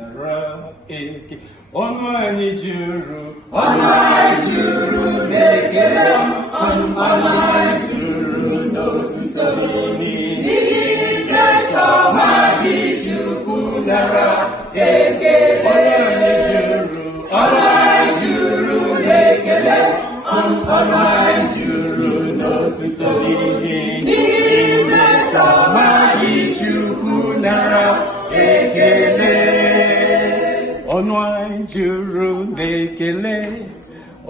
nara eke ọnụ anyị juru na-ekele ọnụ anyị juru n'otuto n'ihi mmeso ọma gị Chukwu nara ekele ọnụ anyị juru na-ekele ọnụ anyị juru n'otuto n'ihi mmeso ọma gị Chukwu nara ekele ọnụ anyị juru n'ekele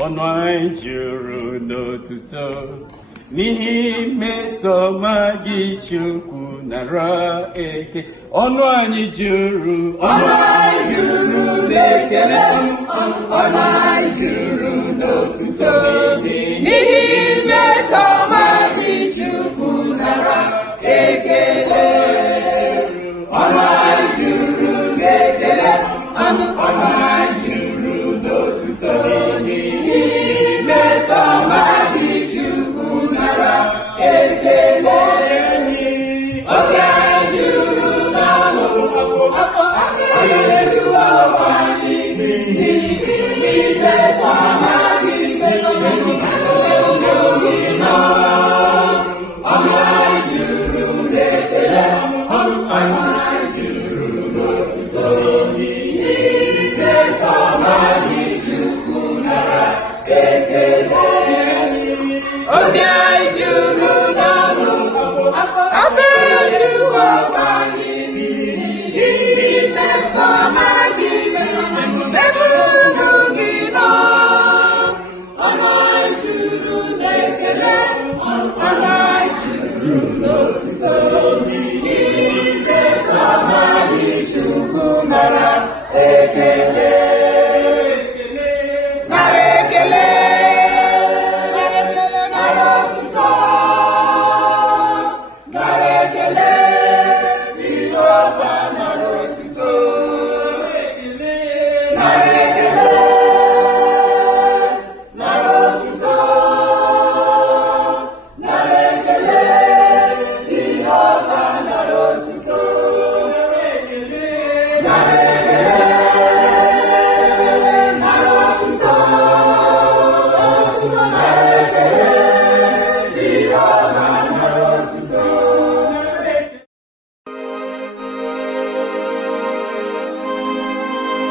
ọnụ anyị juru n'otuto n'ihi mmeso ọma gị Chukwu nara eke ọnụ anyị juru n'ekele ọnụ anyị juru n'otuto n'ihi mmeso ọma gị Chukwu nara ekele ọnụ anyị juru n'ekele ọnụ anyị juru n'otuto n'ihi mmeso ọma gị Chukwu nara ekele obi anyị juru n'ọnụ afọ anyị juru anyị n'ihi mmeso ọma gị ọnụ anyị juru n'ekele ọnụ anyị juru n'otuto n'ihi mmeso ọma gị Chukwu nara ekele obi